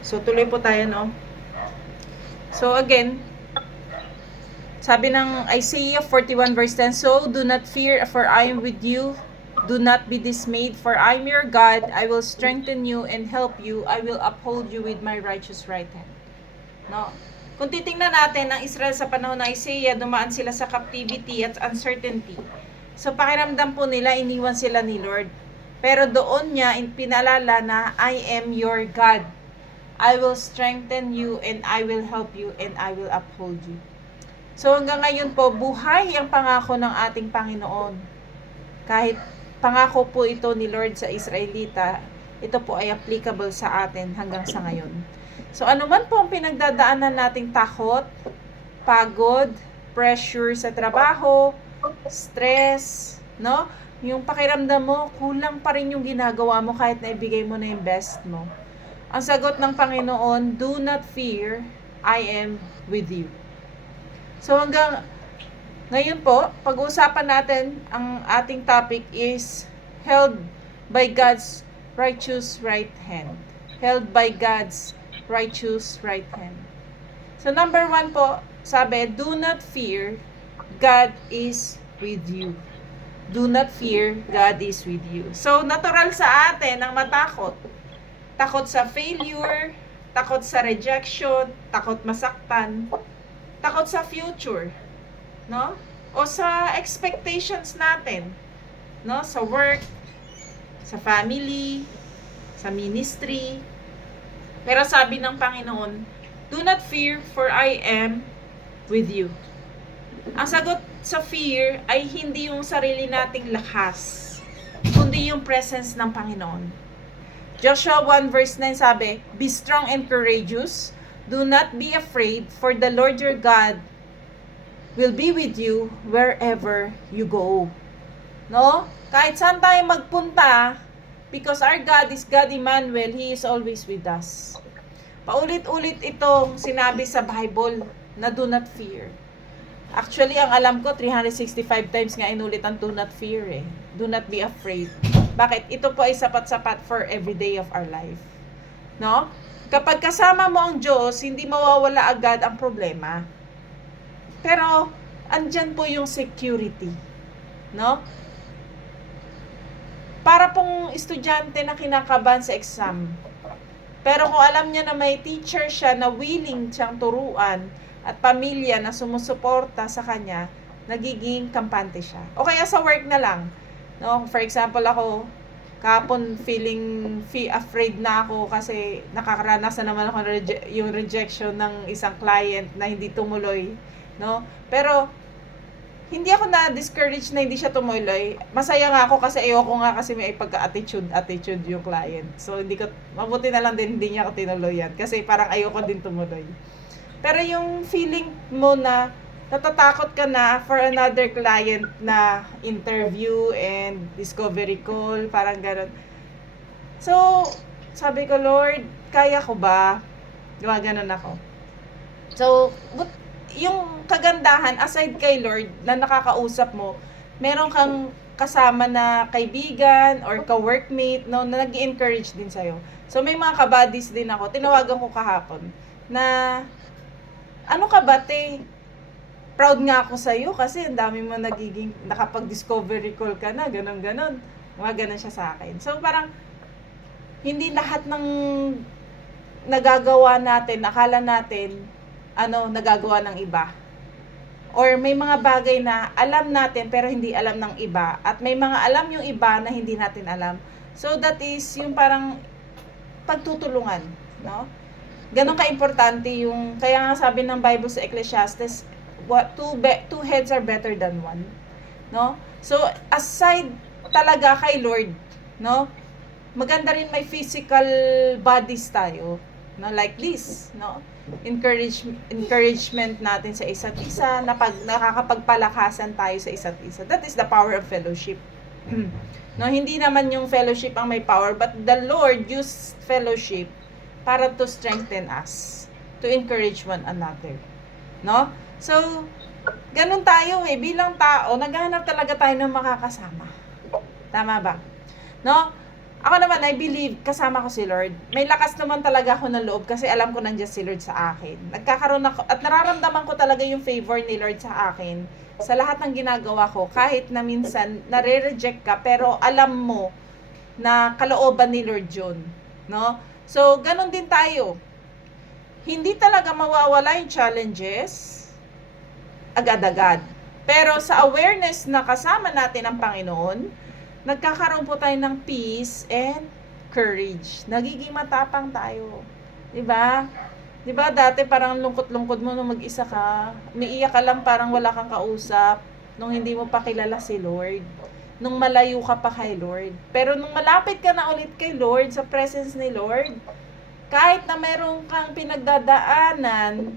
So, tuloy po tayo, no? So, again, sabi ng Isaiah 41 verse 10, So, do not fear, for I am with you. Do not be dismayed, for I am your God. I will strengthen you and help you. I will uphold you with my righteous right hand. No? Kung titingnan natin ang Israel sa panahon ng Isaiah, dumaan sila sa captivity at uncertainty. So, pakiramdam po nila, iniwan sila ni Lord. Pero doon niya pinaalala na, I am your God. I will strengthen you and I will help you and I will uphold you. So hanggang ngayon po, buhay ang pangako ng ating Panginoon. Kahit pangako po ito ni Lord sa Israelita, ito po ay applicable sa atin hanggang sa ngayon. So ano man po ang pinagdadaanan nating takot, pagod, pressure sa trabaho, stress, no? Yung pakiramdam mo, kulang pa rin yung ginagawa mo kahit na ibigay mo na yung best mo. Ang sagot ng Panginoon, do not fear, I am with you. So hanggang ngayon po, pag-uusapan natin, ang ating topic is held by God's righteous right hand. Held by God's righteous right hand. So number 1 po, sabi, do not fear, God is with you. Do not fear, God is with you. So natural sa atin ang matakot. Takot sa failure, takot sa rejection, takot masaktan, takot sa future, no? O sa expectations natin, no? Sa work, sa family, sa ministry. Pero sabi ng Panginoon, do not fear, for I am with you. Ang sagot sa fear ay hindi yung sarili nating lakas, kundi yung presence ng Panginoon. Joshua 1 verse 9 sabi, Be strong and courageous. Do not be afraid, for the Lord your God will be with you wherever you go. No? Kahit saan tayo magpunta, because our God is God Emmanuel, He is always with us. Paulit-ulit itong sinabi sa Bible na do not fear. Actually, ang alam ko, 365 times nga inulit ang do not fear eh. Do not be afraid. Bakit? Ito po ay sapat-sapat for every day of our life. No? Kapag kasama mo ang Diyos, hindi mawawala agad ang problema. Pero, andyan po yung security. No? Para pong estudyante na kinakabahan sa exam. Pero kung alam niya na may teacher siya na willing siyang turuan at pamilya na sumusuporta sa kanya, nagiging kampante siya. O kaya sa work na lang. No, for example ako, kahapon afraid na ako kasi nakakaranas na naman ako yung rejection ng isang client na hindi tumuloy, no? Pero hindi ako na-discourage na hindi siya tumuloy. Masaya nga ako kasi ayoko nga kasi may pagka-attitude yung client. So hindi ko, mabuti na lang din hindi niya ako tinuloyan kasi parang ayoko din tumuloy. Pero yung feeling mo na natatakot ka na for another client na interview and discovery call, parang gano'n. So, sabi ko, Lord, kaya ko ba? Gumaganon ako. So, yung kagandahan, aside kay Lord, na nakakausap mo, meron kang kasama na kaibigan or ka-workmate, no, na nag-encourage din sa'yo. So, may mga kabadis din ako. Tinawagan ko kahapon na, ano ka ba, te? Proud nga ako sa'yo kasi ang dami mo nakapag-discovery call ka na, ganon-ganon. Mga ganon siya sa akin. So, parang, hindi lahat ng nagagawa natin, akala natin, nagagawa ng iba. Or may mga bagay na alam natin pero hindi alam ng iba. At may mga alam yung iba na hindi natin alam. So, that is yung parang pagtutulungan, no? Ganon ka-importante yung, kaya nga sabi ng Bible sa Ecclesiastes, two heads are better than one, no? So, aside talaga kay Lord, no? Maganda rin may physical bodies tayo, no? Like this, no? Encouragement natin sa isa't isa, na nakakapagpalakasan tayo sa isa't isa. That is the power of fellowship. No, hindi naman yung fellowship ang may power, but the Lord used fellowship para to strengthen us, to encourage one another. No? So, ganun tayo bilang tao, naghahanap talaga tayo ng makakasama. Tama ba? No? Ako naman, I believe, kasama ko si Lord. May lakas naman talaga ako ng loob kasi alam ko nandiyan si Lord sa akin. Nagkakaroon ako, at nararamdaman ko talaga yung favor ni Lord sa akin sa lahat ng ginagawa ko. Kahit na minsan, nare-reject ka, pero alam mo na kalooban ni Lord yun. No? So, ganun din tayo. Hindi talaga mawawala yung challenges agad-agad. Pero sa awareness na kasama natin ang Panginoon, nagkakaroon po tayo ng peace and courage. Nagiging matapang tayo. 'Di ba? 'Di ba dati parang lungkot-lungkot mo nung mag-isa ka, umiiyak ka lang parang wala kang kausap nung hindi mo pa kilala si Lord. Nung malayo ka pa kay Lord. Pero nung malapit ka na ulit kay Lord, sa presence ni Lord, kahit na meron kang pinagdadaanan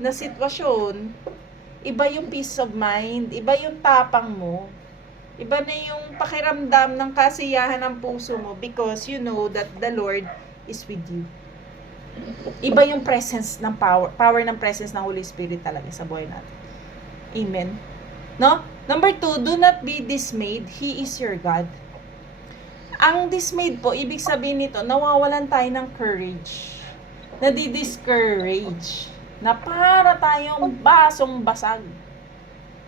na sitwasyon, iba yung peace of mind, iba yung tapang mo. Iba na yung pakiramdam ng kasiyahan ng puso mo because you know that the Lord is with you. Iba yung presence ng power ng presence ng Holy Spirit talaga sa buhay natin. Amen. No? Number 2, do not be dismayed. He is your God. Ang dismayed po, ibig sabihin nito, nawawalan tayo ng courage. Nadi-discourage. Na para tayong basong basag.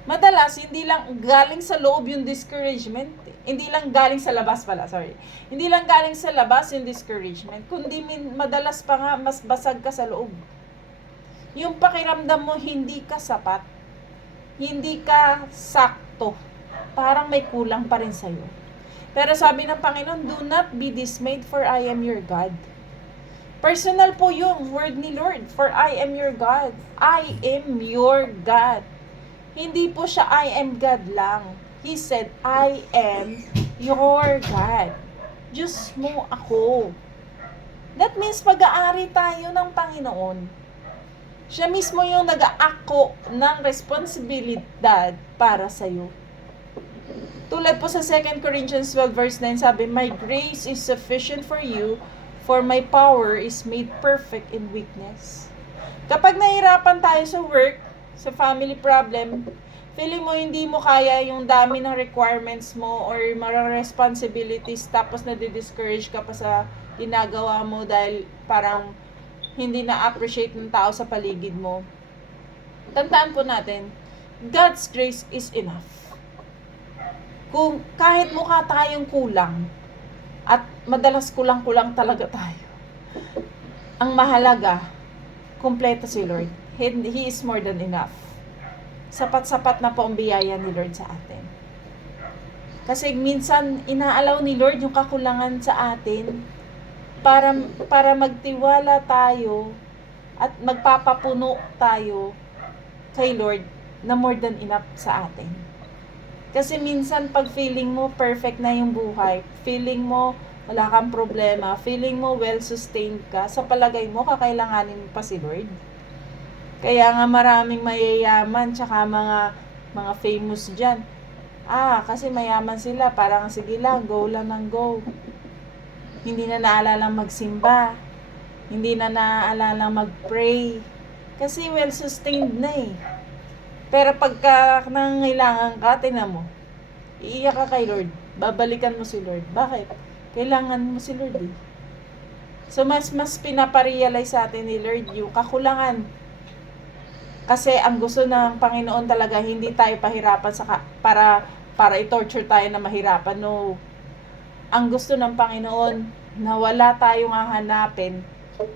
Madalas, hindi lang galing sa loob yung discouragement. Hindi lang galing sa labas pala, sorry. Hindi lang galing sa labas yung discouragement, kundi madalas pa nga mas basag ka sa loob. Yung pakiramdam mo hindi ka sapat. Hindi ka sakto. Parang may kulang pa rin sa'yo. Pero sabi ng Panginoon, do not be dismayed for I am your God. Personal po yung word ni Lord, for I am your God. I am your God. Hindi po siya I am God lang. He said, I am your God. Diyos mo ako. That means pag-aari tayo ng Panginoon. Siya mismo yung nag-aako ng responsibilidad para sa'yo. Tulad po sa 2 Corinthians 12 verse 9, sabi, my grace is sufficient for you, for my power is made perfect in weakness. Kapag nahirapan tayo sa work, sa family problem, feeling mo hindi mo kaya yung dami ng requirements mo or mga responsibilities tapos nadi-discourage ka pa sa ginagawa mo dahil parang hindi na-appreciate ng tao sa paligid mo. Tandaan po natin, God's grace is enough. Kung kahit mukha tayong kulang, at madalas kulang-kulang talaga tayo, ang mahalaga, kumpleto si Lord. He is more than enough. Sapat-sapat na po ang biyaya ni Lord sa atin. Kasi minsan, inaalaw ni Lord yung kakulangan sa atin para magtiwala tayo at magpapapuno tayo kay Lord na more than enough sa atin. Kasi minsan, pag feeling mo perfect na yung buhay, feeling mo wala kang problema, feeling mo well-sustained ka, sa palagay mo, kakailanganin mo pa si Lord. Kaya nga maraming mayayaman tsaka mga famous dyan. Kasi mayaman sila, parang sige lang, go lang ng go. Hindi na naalala magsimba. Hindi na naalala mag-pray. Kasi well-sustained na eh. Pero pagka nangailangan ka, tingnan mo, iiyak ka kay Lord. Babalikan mo si Lord. Bakit? Kailangan mo si Lord eh. So mas pinaparealize sa atin ni Lord yung kakulangan. Kasi ang gusto ng Panginoon talaga, hindi tayo pahirapan para i-torture tayo na mahirapan. No. Ang gusto ng Panginoon, na wala tayong hahanapin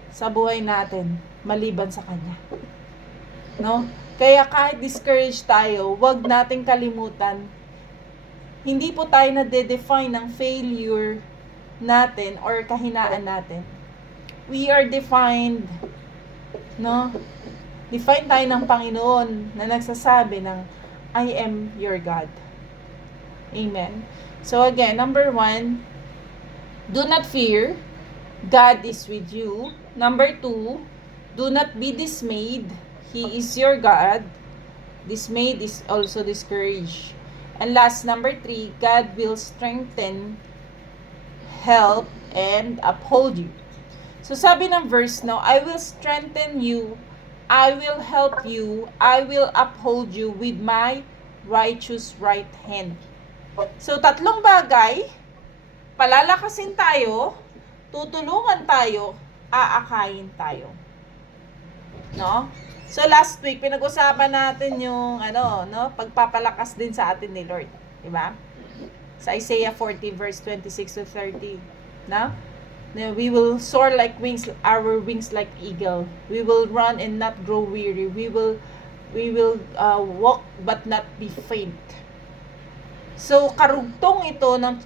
sa buhay natin maliban sa Kanya. No? Kaya kahit discouraged tayo, wag nating kalimutan, hindi po tayo na-define ng failure natin or kahinaan natin. We are defined, no? Define tayo ng Panginoon na nagsasabi ng, I am your God. Amen. So again, number 1, do not fear. God is with you. Number 2, do not be dismayed. He is your God. Dismayed is also discouraged. And last, number 3, God will strengthen, help, and uphold you. So sabi ng verse, no, I will strengthen you, I will help you, I will uphold you with my righteous right hand. So tatlong bagay palalakasin tayo, tutulungan tayo, aakayin tayo. No? So last week pinag-usapan natin yung pagpapalakas din sa atin ni Lord, di ba? Sa Isaiah 40 verse 26 to 30, no? We will soar like wings, our wings like eagle. We will run and not grow weary. We will walk but not be faint. So karugtong ito ng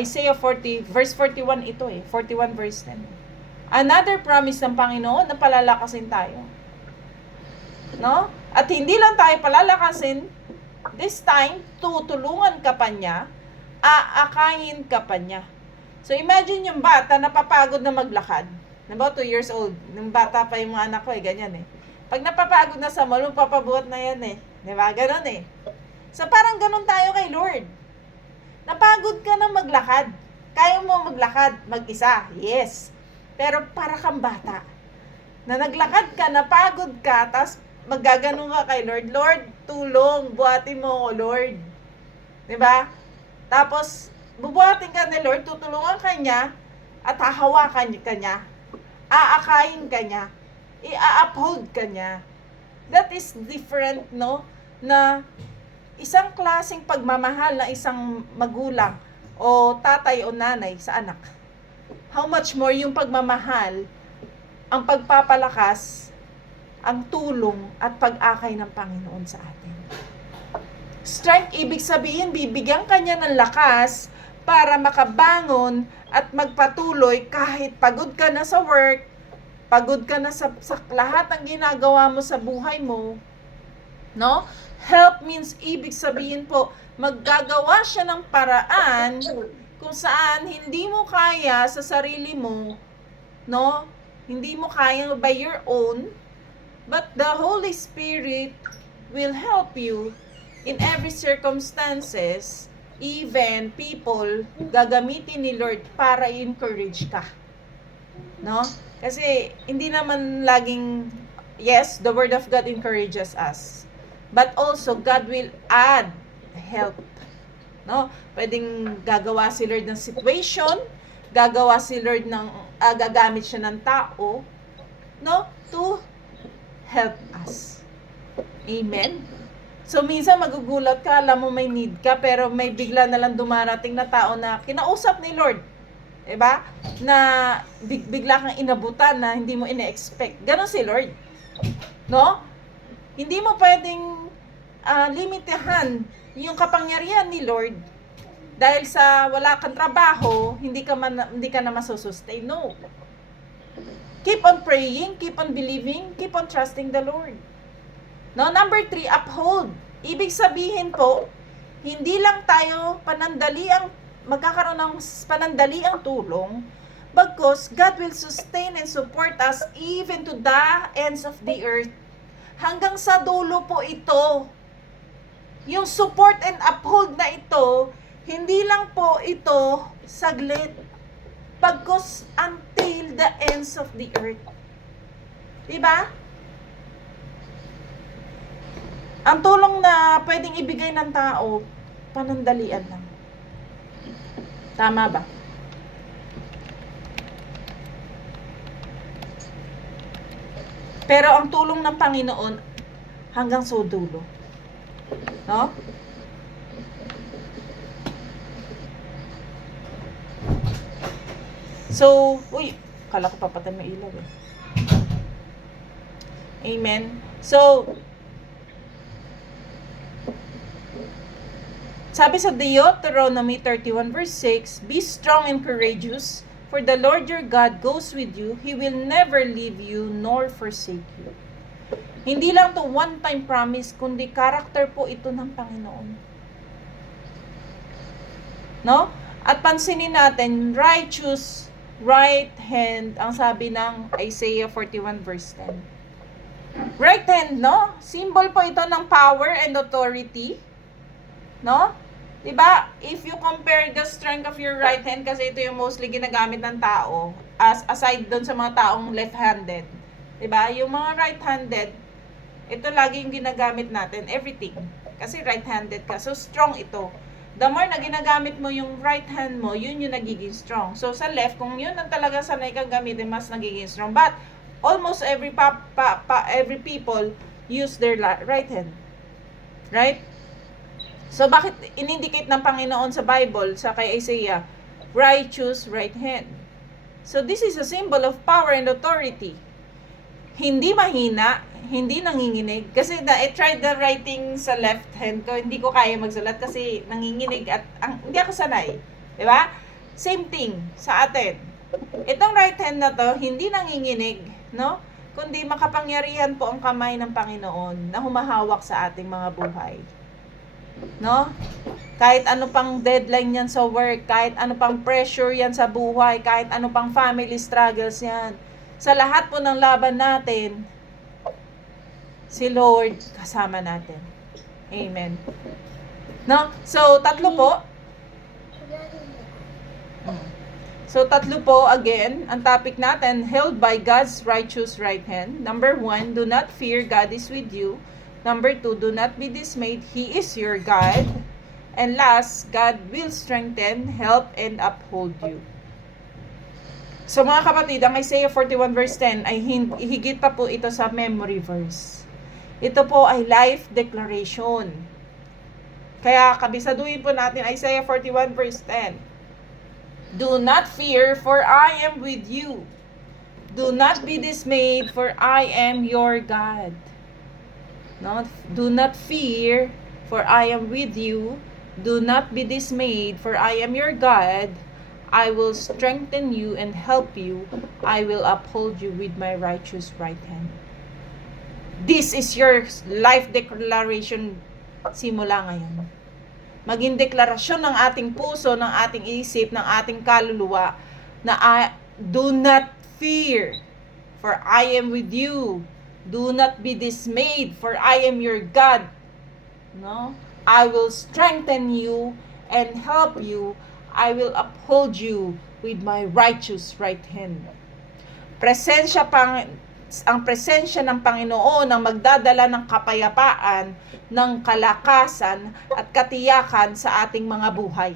Isaiah 40 verse 41 ito 41 verse 10. Another promise ng Panginoon na palalakasin tayo. No? At hindi lang tayo palalakasin, this time tutulungan ka pa niya, aakayin ka pa niya. So, imagine yung bata napapagod na maglakad. About 2 years old. Nung bata pa yung mga anak ko ganyan Pag napapagod na sa mall, papabuhat na yan Diba? Ganon So, parang ganon tayo kay Lord. Napagod ka na maglakad. Kaya mo maglakad mag-isa. Yes. Pero para kang bata. Na naglakad ka, napagod ka, tas maggaganong ka kay Lord. Lord, tulong. Buhatin mo ako, Lord. Diba? Tapos, bubuhatin ka ni Lord, tutulungan ka niya, at hahawakan ka niya, aakayin ka niya, i-uphold ka niya. That is different, no? Na isang klaseng pagmamahal na isang magulang o tatay o nanay sa anak. How much more yung pagmamahal, ang pagpapalakas, ang tulong at pag-akay ng Panginoon sa atin. Strength, ibig sabihin, bibigyan ka niya ng lakas para makabangon at magpatuloy kahit pagod ka na sa work, pagod ka na sa lahat ng ginagawa mo sa buhay mo. No? Help means, ibig sabihin po, maggagawa siya ng paraan kung saan hindi mo kaya sa sarili mo, no? Hindi mo kaya by your own, but the Holy Spirit will help you in every circumstances. Even people gagamitin ni Lord para i-encourage ka. No? Kasi hindi naman laging, yes, the Word of God encourages us. But also, God will add help. No? Pwedeng gagawa si Lord ng situation, gagawa si Lord ng, gagamit siya ng tao, no? To help us. Amen? So, minsan magugulat ka, alam mo may need ka, pero may bigla na lang dumarating na tao na kinausap ni Lord. Diba? Na bigla kang inabutan na hindi mo ina-expect. Ganon si Lord. No? Hindi mo pwedeng limitahan yung kapangyarihan ni Lord dahil sa wala kang trabaho, hindi ka na masusustain. No. Keep on praying, keep on believing, keep on trusting the Lord. No, number 3, uphold. Ibig sabihin po, hindi lang tayo magkakaroon ng panandaliang tulong, bagkus God will sustain and support us even to the ends of the earth. Hanggang sa dulo po ito. Yung support and uphold na ito, hindi lang po ito saglit, bagkus until the ends of the earth. Diba? Ang tulong na pwedeng ibigay ng tao, panandalian lang. Tama ba? Pero ang tulong ng Panginoon, hanggang sa dulo. No? So, kala ko papatay may ilaw Amen. So, sabi sa Deuteronomy 31 verse 6, be strong and courageous, for the Lord your God goes with you. He will never leave you nor forsake you. Hindi lang to one-time promise, kundi character po ito ng Panginoon. No? At pansinin natin, righteous right hand, ang sabi ng Isaiah 41 verse 10. Right hand, no? Symbol po ito ng power and authority. No? Diba? If you compare the strength of your right hand, kasi ito yung mostly ginagamit ng tao, aside doon sa mga taong left-handed. Diba? Yung mga right-handed, ito lagi yung ginagamit natin, everything. Kasi right-handed ka. So, strong ito. the more na ginagamit mo yung right hand mo, yun yung nagiging strong. So, sa left, kung yun ang talaga sanay kang gamitin, mas nagiging strong. But, almost every people use their right hand. Right? So, bakit in-indicate ng Panginoon sa Bible, sa kay Isaiah, righteous right hand? So, this is a symbol of power and authority. Hindi mahina, hindi nanginginig. Kasi I tried the writing sa left hand ko, hindi ko kaya magsulat kasi nanginginig at hindi ako sanay. Diba? Same thing sa atin. Itong right hand na to, hindi nanginginig, no? Kundi makapangyarihan po ang kamay ng Panginoon na humahawak sa ating mga buhay. No? Kahit ano pang deadline yan sa work, kahit ano pang pressure yan sa buhay, kahit ano pang family struggles yan. Sa lahat po ng laban natin, si Lord kasama natin. Amen. No? So, tatlo po. Tatlo po, again, ang topic natin, held by God's righteous right hand. Number 1, do not fear, God is with you. Number 2, do not be dismayed, He is your God. And last, God will strengthen, help, and uphold you. So mga kapatid, ang Isaiah 41 verse 10 ay higit pa po ito sa memory verse. Ito po ay life declaration. Kaya kabisaduhin po natin Isaiah 41 verse 10. Do not fear, for I am with you. Do not be dismayed, for I am your God. No? Do not fear, for I am with you. Do not be dismayed, for I am your God. I will strengthen you and help you. I will uphold you with my righteous right hand. This is your life declaration simula ngayon. Maging deklarasyon ng ating puso, ng ating isip, ng ating kaluluwa na do not fear, for I am with you. Do not be dismayed, for I am your God. No? I will strengthen you and help you. I will uphold you with my righteous right hand. Ang presensya ng Panginoon ang magdadala ng kapayapaan, ng kalakasan at katiyakan sa ating mga buhay.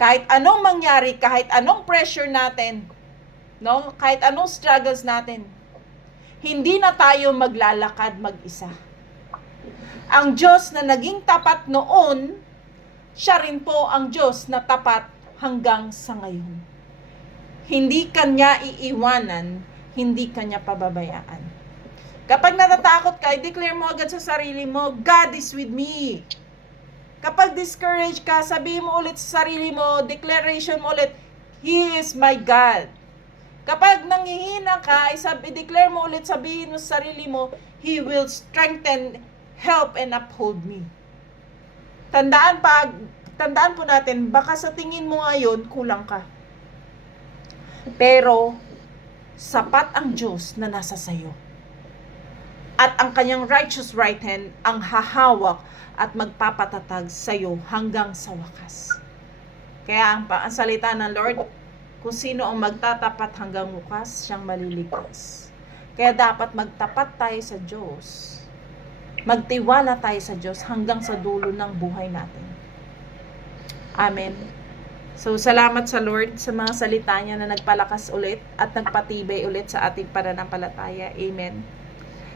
Kahit anong mangyari, kahit anong pressure natin, no? Kahit anong struggles natin, hindi na tayo maglalakad mag-isa. Ang Diyos na naging tapat noon, siya rin po ang Diyos na tapat hanggang sa ngayon. Hindi kanya iiwanan, hindi kanya pababayaan. Kapag natatakot ka, i-declare mo agad sa sarili mo, God is with me. Kapag discouraged ka, sabihin mo ulit sa sarili mo, declaration mo ulit, He is my God. Kapag nangihina ka, i-declare mo ulit, sabihin mo sa sarili mo, He will strengthen, help, and uphold me. Tandaan po natin, baka sa tingin mo ngayon, kulang ka. Pero, sapat ang Diyos na nasa sayo. At ang kanyang righteous right hand ang hahawak at magpapatatag sayo hanggang sa wakas. Kaya ang salita ng Lord, kung sino ang magtatapat hanggang wakas, siyang maliligtas. Kaya dapat magtapat tayo sa Diyos. Magtiwala tayo sa Diyos hanggang sa dulo ng buhay natin. Amen. So, salamat sa Lord sa mga salita niya na nagpalakas ulit at nagpatibay ulit sa ating pananampalataya. Amen.